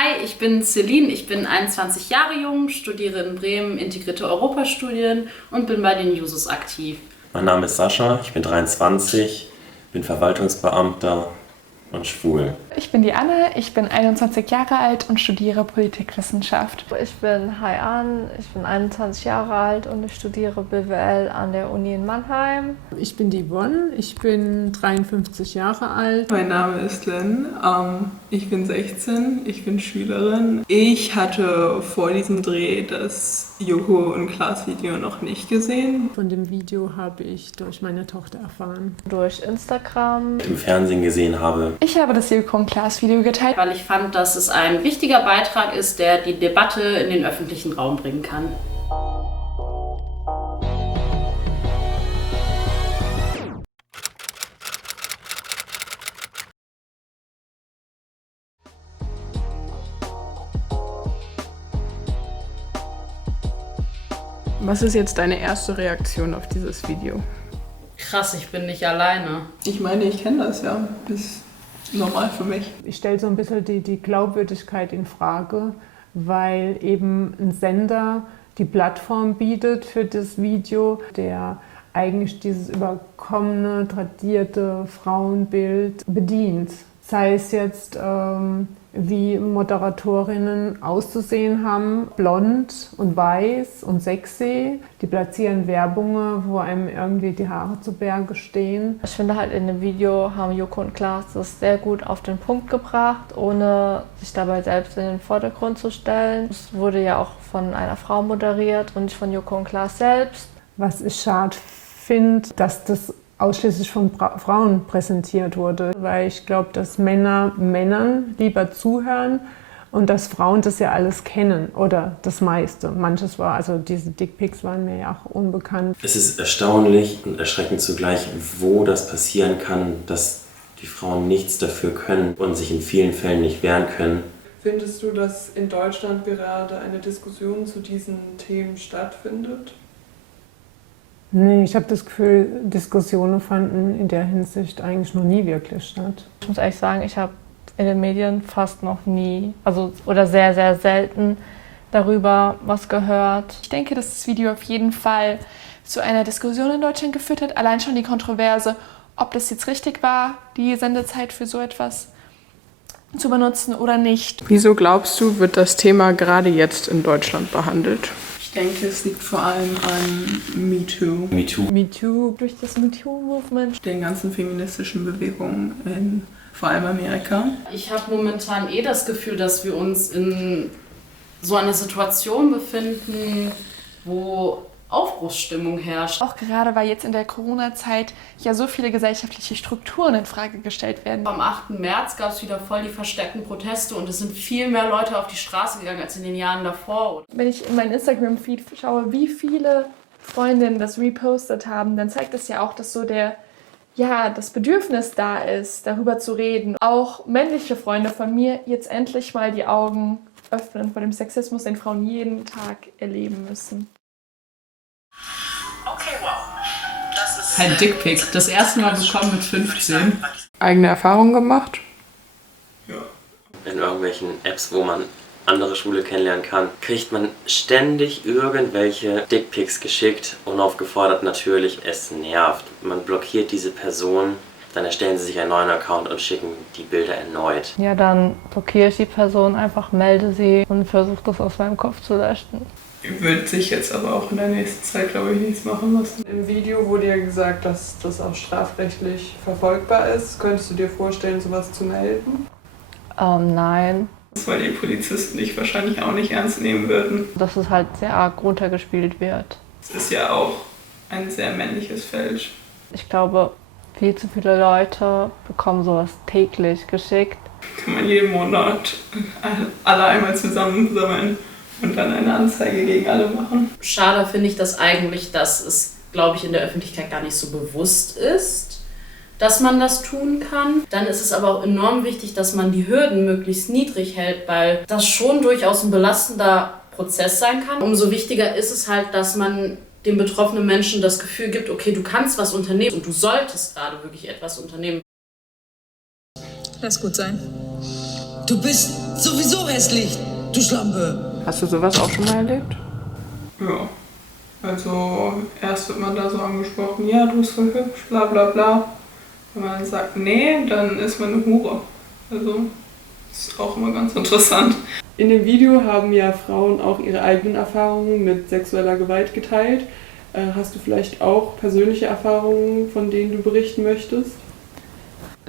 Hi, ich bin Celine, ich bin 21 Jahre jung, studiere in Bremen integrierte Europastudien und bin bei den Jusos aktiv. Mein Name ist Sascha, ich bin 23, bin Verwaltungsbeamter und schwul. Ich bin die Anne, ich bin 21 Jahre alt und studiere Politikwissenschaft. Ich bin Haian, ich bin 21 Jahre alt und ich studiere BWL an der Uni in Mannheim. Ich bin die Yvonne, ich bin 53 Jahre alt. Mein Name ist Lynn, ich bin 16, ich bin Schülerin. Ich hatte vor diesem Dreh das Joko und Klaas Video noch nicht gesehen. Von dem Video habe ich durch meine Tochter erfahren. Durch Instagram. Im Fernsehen gesehen habe. Ich habe das Joko und Klaas Video geteilt, Weil ich fand, dass es ein wichtiger Beitrag ist, der die Debatte in den öffentlichen Raum bringen kann. Was ist jetzt deine erste Reaktion auf dieses Video? Krass, ich bin nicht alleine. Ich meine, ich kenne das ja. Ist normal für mich. Ich stelle so ein bisschen die Glaubwürdigkeit in Frage, weil eben ein Sender die Plattform bietet für das Video, der eigentlich dieses überkommene, tradierte Frauenbild bedient. Sei es jetzt, wie Moderatorinnen auszusehen haben, blond und weiß und sexy. Die platzieren Werbungen, wo einem irgendwie die Haare zu Berge stehen. Ich finde halt in dem Video haben Joko und Klaas das sehr gut auf den Punkt gebracht, ohne sich dabei selbst in den Vordergrund zu stellen. Es wurde ja auch von einer Frau moderiert und nicht von Joko und Klaas selbst. Was ich schade finde, dass das ausschließlich von Frauen präsentiert wurde, weil ich glaube, dass Männer Männern lieber zuhören und dass Frauen das ja alles kennen oder das meiste. Manches war, also diese Dickpics waren mir ja auch unbekannt. Es ist erstaunlich und erschreckend zugleich, wo das passieren kann, dass die Frauen nichts dafür können und sich in vielen Fällen nicht wehren können. Findest du, dass in Deutschland gerade eine Diskussion zu diesen Themen stattfindet? Nee, ich habe das Gefühl, Diskussionen fanden in der Hinsicht eigentlich noch nie wirklich statt. Ich muss ehrlich sagen, ich habe in den Medien fast noch nie, oder sehr, sehr selten darüber was gehört. Ich denke, dass das Video auf jeden Fall zu einer Diskussion in Deutschland geführt hat. Allein schon die Kontroverse, ob das jetzt richtig war, die Sendezeit für so etwas zu benutzen oder nicht. Wieso glaubst du, wird das Thema gerade jetzt in Deutschland behandelt? Ich denke, es liegt vor allem an MeToo. MeToo. Durch das MeToo-Movement. Den ganzen feministischen Bewegungen in vor allem Amerika. Ich habe momentan das Gefühl, dass wir uns in so einer Situation befinden, wo Aufbruchsstimmung herrscht. Auch gerade, weil jetzt in der Corona-Zeit ja so viele gesellschaftliche Strukturen in Frage gestellt werden. Am 8. März gab es wieder voll die versteckten Proteste und es sind viel mehr Leute auf die Straße gegangen als in den Jahren davor. Wenn ich in meinen Instagram-Feed schaue, wie viele Freundinnen das repostet haben, dann zeigt das ja auch, dass so das Bedürfnis da ist, darüber zu reden. Auch männliche Freunde von mir jetzt endlich mal die Augen öffnen vor dem Sexismus, den Frauen jeden Tag erleben müssen. Okay, wow. Das ist Ein Dickpic, das erste Mal bekommen mit 15. Eigene Erfahrungen gemacht? Ja. In irgendwelchen Apps, wo man andere Schwule kennenlernen kann, kriegt man ständig irgendwelche Dickpics geschickt, unaufgefordert natürlich. Es nervt. Man blockiert diese Person, dann erstellen sie sich einen neuen Account und schicken die Bilder erneut. Ja, dann blockiere ich die Person, einfach melde sie und versuche das aus meinem Kopf zu löschen. Wird sich jetzt aber auch in der nächsten Zeit, glaube ich, nichts machen lassen. Im Video wurde ja gesagt, dass das auch strafrechtlich verfolgbar ist. Könntest du dir vorstellen, sowas zu melden? Nein. Weil die Polizisten dich wahrscheinlich auch nicht ernst nehmen würden. Dass es halt sehr arg runtergespielt wird. Es ist ja auch ein sehr männliches Feld. Ich glaube, viel zu viele Leute bekommen sowas täglich geschickt. Kann man jeden Monat alle einmal zusammensammeln und dann eine Anzeige gegen alle machen. Schade finde ich das eigentlich, dass es, glaube ich, in der Öffentlichkeit gar nicht so bewusst ist, dass man das tun kann. Dann ist es aber auch enorm wichtig, dass man die Hürden möglichst niedrig hält, weil das schon durchaus ein belastender Prozess sein kann. Umso wichtiger ist es halt, dass man den betroffenen Menschen das Gefühl gibt, okay, du kannst was unternehmen und du solltest gerade wirklich etwas unternehmen. Lass gut sein. Du bist Sowieso hässlich, du Schlampe. Hast du sowas auch schon mal erlebt? Ja. Also erst wird man da so angesprochen, ja, du bist voll hübsch, bla bla bla. Wenn man dann sagt, nee, dann ist man eine Hure. Also, das ist auch immer ganz interessant. In dem Video haben ja Frauen auch ihre eigenen Erfahrungen mit sexueller Gewalt geteilt. Hast du vielleicht auch persönliche Erfahrungen, von denen du berichten möchtest?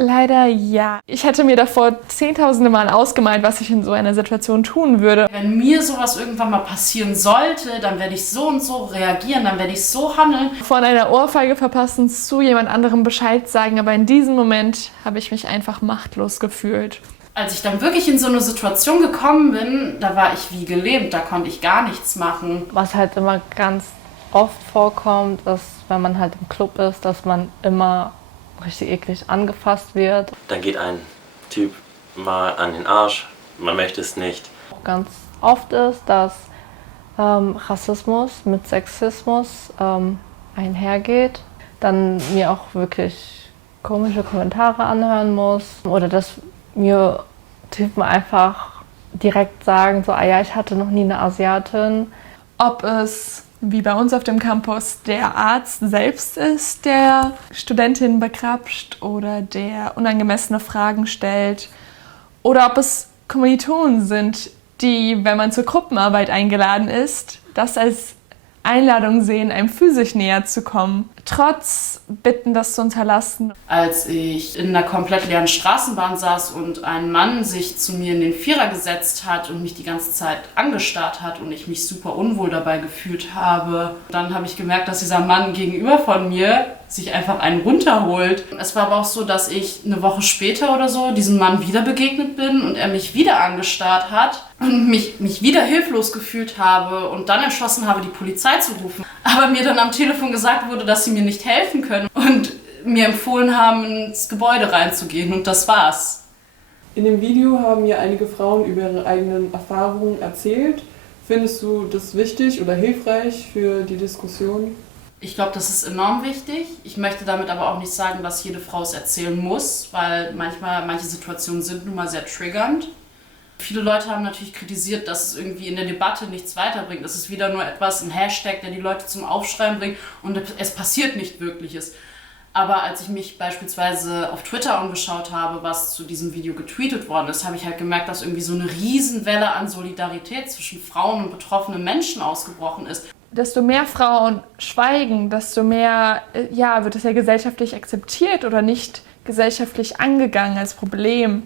Leider ja. Ich hatte mir davor zehntausende Mal ausgemalt, was ich in so einer Situation tun würde. Wenn mir sowas irgendwann mal passieren sollte, dann werde ich so und so reagieren, dann werde ich so handeln. Von einer Ohrfeige verpassen zu jemand anderem Bescheid sagen, aber in diesem Moment habe ich mich einfach machtlos gefühlt. Als ich dann wirklich in so eine Situation gekommen bin, da war ich wie gelähmt, da konnte ich gar nichts machen. Was halt immer ganz oft vorkommt, ist, wenn man halt im Club ist, dass man immer richtig eklig angefasst wird. Dann geht ein Typ mal an den Arsch, man möchte es nicht. Ganz oft ist, dass Rassismus mit Sexismus einhergeht. Dann mir auch wirklich komische Kommentare anhören muss. Oder dass mir Typen einfach direkt sagen, so, ah ja, ich hatte noch nie eine Asiatin. Ob es, wie bei uns auf dem Campus, der Arzt selbst ist, der Studentinnen begrapscht oder der unangemessene Fragen stellt. Oder ob es Kommilitonen sind, die, wenn man zur Gruppenarbeit eingeladen ist, das als Einladung sehen, einem physisch näher zu kommen, trotz Bitten, das zu unterlassen. Als ich in einer komplett leeren Straßenbahn saß und ein Mann sich zu mir in den Vierer gesetzt hat und mich die ganze Zeit angestarrt hat und ich mich super unwohl dabei gefühlt habe, dann habe ich gemerkt, dass dieser Mann gegenüber von mir sich einfach einen runterholt. Es war aber auch so, dass ich eine Woche später oder so diesem Mann wieder begegnet bin und er mich wieder angestarrt hat und mich wieder hilflos gefühlt habe und dann entschlossen habe, die Polizei zu rufen. Aber mir dann am Telefon gesagt wurde, dass sie mir nicht helfen können und mir empfohlen haben, ins Gebäude reinzugehen und das war's. In dem Video haben ja einige Frauen über ihre eigenen Erfahrungen erzählt. Findest du das wichtig oder hilfreich für die Diskussion? Ich glaube, das ist enorm wichtig. Ich möchte damit aber auch nicht sagen, dass jede Frau es erzählen muss, weil manche Situationen sind nun mal sehr triggernd. Viele Leute haben natürlich kritisiert, dass es irgendwie in der Debatte nichts weiterbringt. Es ist wieder nur ein Hashtag, der die Leute zum Aufschreien bringt und es passiert nicht Wirkliches. Aber als ich mich beispielsweise auf Twitter umgeschaut habe, was zu diesem Video getweetet worden ist, habe ich halt gemerkt, dass irgendwie so eine Riesenwelle an Solidarität zwischen Frauen und betroffenen Menschen ausgebrochen ist. Desto mehr Frauen schweigen, desto mehr wird es ja gesellschaftlich akzeptiert oder nicht gesellschaftlich angegangen als Problem.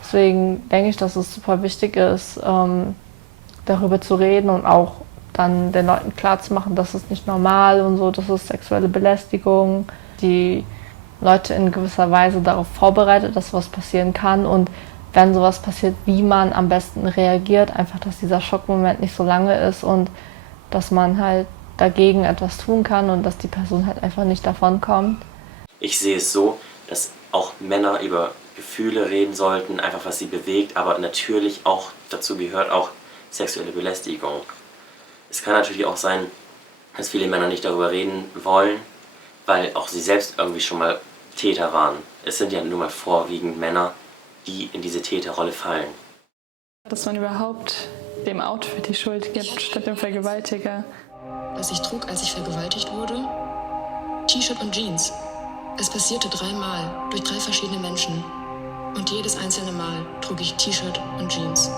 Deswegen denke ich, dass es super wichtig ist, darüber zu reden und auch dann den Leuten klarzumachen, dass es nicht normal und so, das ist sexuelle Belästigung. Die Leute in gewisser Weise darauf vorbereitet, dass sowas passieren kann und wenn sowas passiert, wie man am besten reagiert, einfach, dass dieser Schockmoment nicht so lange ist und dass man halt dagegen etwas tun kann und dass die Person halt einfach nicht davonkommt. Ich sehe es so, dass auch Männer über Gefühle reden sollten, einfach was sie bewegt, aber natürlich auch dazu gehört auch sexuelle Belästigung. Es kann natürlich auch sein, dass viele Männer nicht darüber reden wollen, weil auch sie selbst irgendwie schon mal Täter waren. Es sind ja nun mal vorwiegend Männer, die in diese Täterrolle fallen. Dass man überhaupt dem Outfit die Schuld gibt, statt dem Vergewaltiger. Was ich trug, als ich vergewaltigt wurde? T-Shirt und Jeans. Es passierte 3 Mal durch 3 verschiedene Menschen. Und jedes einzelne Mal trug ich T-Shirt und Jeans.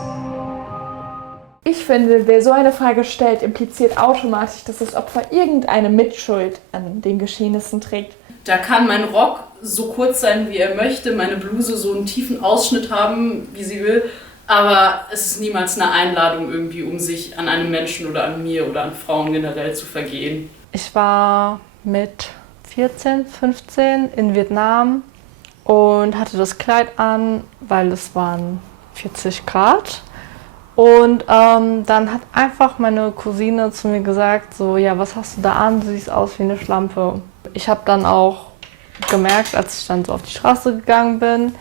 Ich finde, wer so eine Frage stellt, impliziert automatisch, dass das Opfer irgendeine Mitschuld an den Geschehnissen trägt. Da kann mein Rock so kurz sein, wie er möchte, meine Bluse so einen tiefen Ausschnitt haben, wie sie will. Aber es ist niemals eine Einladung irgendwie, um sich an einem Menschen oder an mir oder an Frauen generell zu vergehen. Ich war mit 14, 15 in Vietnam und hatte das Kleid an, weil es waren 40 Grad. Und dann hat einfach meine Cousine zu mir gesagt, so, ja, was hast du da an? Du siehst aus wie eine Schlampe. Ich habe dann auch gemerkt, als ich dann so auf die Straße gegangen bin,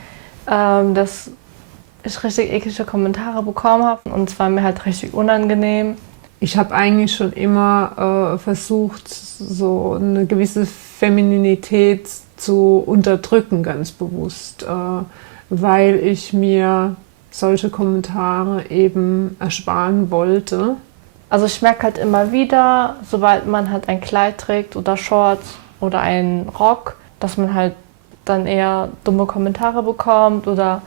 dass ich richtig eklige Kommentare bekommen habe und es war mir halt richtig unangenehm. Ich habe eigentlich schon immer versucht, so eine gewisse Femininität zu unterdrücken, ganz bewusst, weil ich mir solche Kommentare eben ersparen wollte. Also ich merke halt immer wieder, sobald man halt ein Kleid trägt oder Shorts oder einen Rock, dass man halt dann eher dumme Kommentare bekommt oder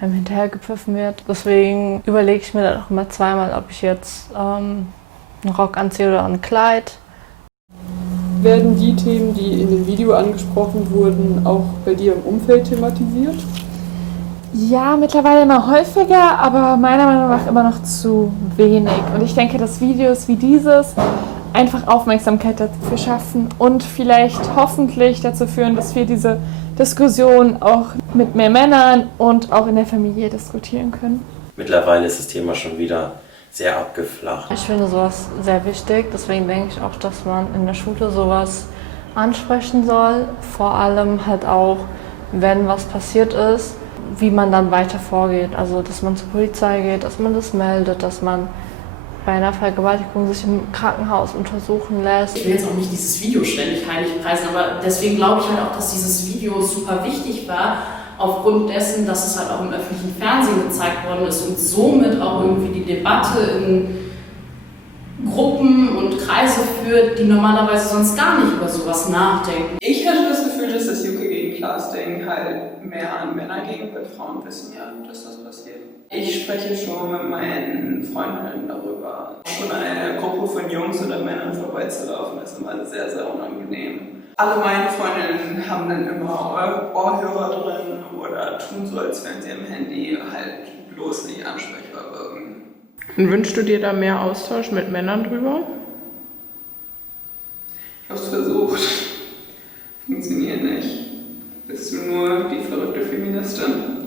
einem hinterhergepfiffen wird. Deswegen überlege ich mir dann auch immer zweimal, ob ich jetzt einen Rock anziehe oder ein Kleid. Werden die Themen, die in dem Video angesprochen wurden, auch bei dir im Umfeld thematisiert? Ja, mittlerweile immer häufiger, aber meiner Meinung nach immer noch zu wenig. Und ich denke, dass Videos wie dieses einfach Aufmerksamkeit dafür schaffen und vielleicht hoffentlich dazu führen, dass wir diese Diskussion auch mit mehr Männern und auch in der Familie diskutieren können. Mittlerweile ist das Thema schon wieder sehr abgeflacht. Ich finde sowas sehr wichtig, deswegen denke ich auch, dass man in der Schule sowas ansprechen soll. Vor allem halt auch, wenn was passiert ist, wie man dann weiter vorgeht. Also, dass man zur Polizei geht, dass man das meldet, dass man bei einer Vergewaltigung sich im Krankenhaus untersuchen lässt. Ich will jetzt auch nicht dieses Video ständig heilig preisen, aber deswegen glaube ich halt auch, dass dieses Video super wichtig war, aufgrund dessen, dass es halt auch im öffentlichen Fernsehen gezeigt worden ist und somit auch irgendwie die Debatte in Gruppen und Kreise führt, die normalerweise sonst gar nicht über sowas nachdenken. Ich hatte das Gefühl, dass das Joko gegen Klaas-Ding halt mehr an Männer ging, weil Frauen wissen ja, dass das passiert. Ich spreche schon mit meinen Freundinnen darüber. Schon eine Gruppe von Jungs oder Männern vorbeizulaufen, ist immer sehr, sehr unangenehm. Alle meine Freundinnen haben dann immer Ohrhörer drin oder tun so, als wenn sie am Handy halt bloß nicht ansprechbar wirken. Und wünschst du dir da mehr Austausch mit Männern drüber? Ich hab's versucht. Funktioniert nicht. Bist du nur die verrückte Feministin?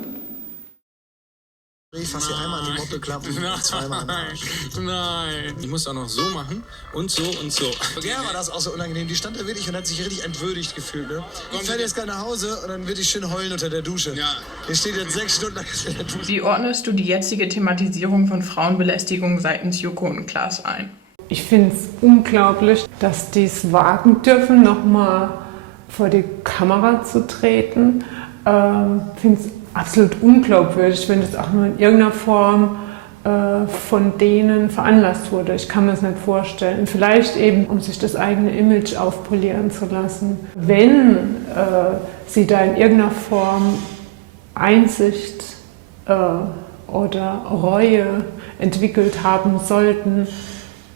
Ich fasse hier einmal an die Moppelklappen, zweimal an den Arsch. Nein. Ich muss auch noch so machen und so und so. Der war das auch so unangenehm. Die stand da wirklich und hat sich richtig entwürdigt gefühlt. Ne? Ich fährt jetzt gleich nach Hause und dann wird ich schön heulen unter der Dusche. Ja. Hier steht jetzt 6 Stunden lang unter der Dusche. Wie ordnest du die jetzige Thematisierung von Frauenbelästigung seitens Joko und Klaas ein? Ich finde es unglaublich, dass die es wagen dürfen, nochmal vor die Kamera zu treten. Ich finde es absolut unglaubwürdig, wenn das auch nur in irgendeiner Form von denen veranlasst wurde. Ich kann mir das nicht vorstellen. Vielleicht eben, um sich das eigene Image aufpolieren zu lassen. Wenn sie da in irgendeiner Form Einsicht oder Reue entwickelt haben sollten,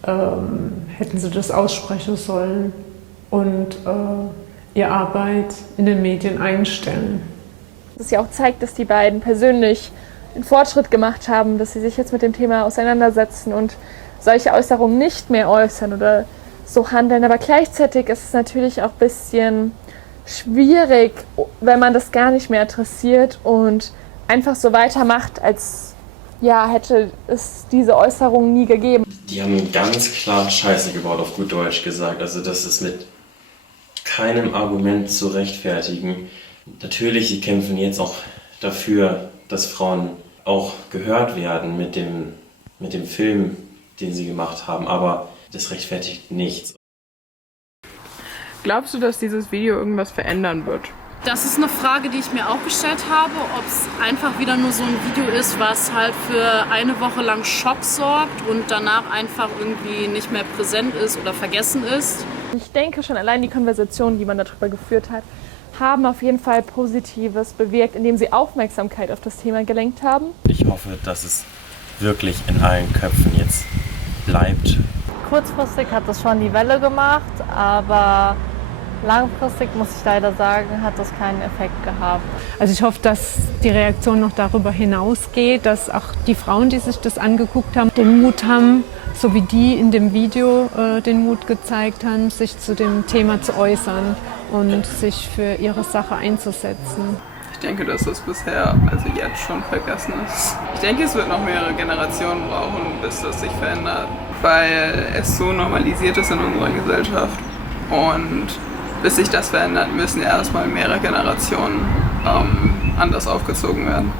hätten sie das aussprechen sollen und ihre Arbeit in den Medien einstellen. Das ja auch zeigt, dass die beiden persönlich einen Fortschritt gemacht haben, dass sie sich jetzt mit dem Thema auseinandersetzen und solche Äußerungen nicht mehr äußern oder so handeln. Aber gleichzeitig ist es natürlich auch ein bisschen schwierig, wenn man das gar nicht mehr adressiert und einfach so weitermacht, als hätte es diese Äußerungen nie gegeben. Die haben ganz klar Scheiße gebaut, auf gut Deutsch gesagt. Also das ist mit keinem Argument zu rechtfertigen. Natürlich, sie kämpfen jetzt auch dafür, dass Frauen auch gehört werden mit dem Film, den sie gemacht haben, aber das rechtfertigt nichts. Glaubst du, dass dieses Video irgendwas verändern wird? Das ist eine Frage, die ich mir auch gestellt habe, ob es einfach wieder nur so ein Video ist, was halt für eine Woche lang Schock sorgt und danach einfach irgendwie nicht mehr präsent ist oder vergessen ist. Ich denke schon, allein die Konversationen, die man darüber geführt hat, haben auf jeden Fall Positives bewirkt, indem sie Aufmerksamkeit auf das Thema gelenkt haben. Ich hoffe, dass es wirklich in allen Köpfen jetzt bleibt. Kurzfristig hat das schon die Welle gemacht, aber langfristig, muss ich leider sagen, hat das keinen Effekt gehabt. Also ich hoffe, dass die Reaktion noch darüber hinausgeht, dass auch die Frauen, die sich das angeguckt haben, den Mut haben, so wie die in dem Video den Mut gezeigt haben, sich zu dem Thema zu äußern und sich für ihre Sache einzusetzen. Ich denke, dass das bisher, also jetzt schon vergessen ist. Ich denke, es wird noch mehrere Generationen brauchen, bis das sich verändert, weil es so normalisiert ist in unserer Gesellschaft. Und bis sich das verändert, müssen erstmal mehrere Generationen anders aufgezogen werden.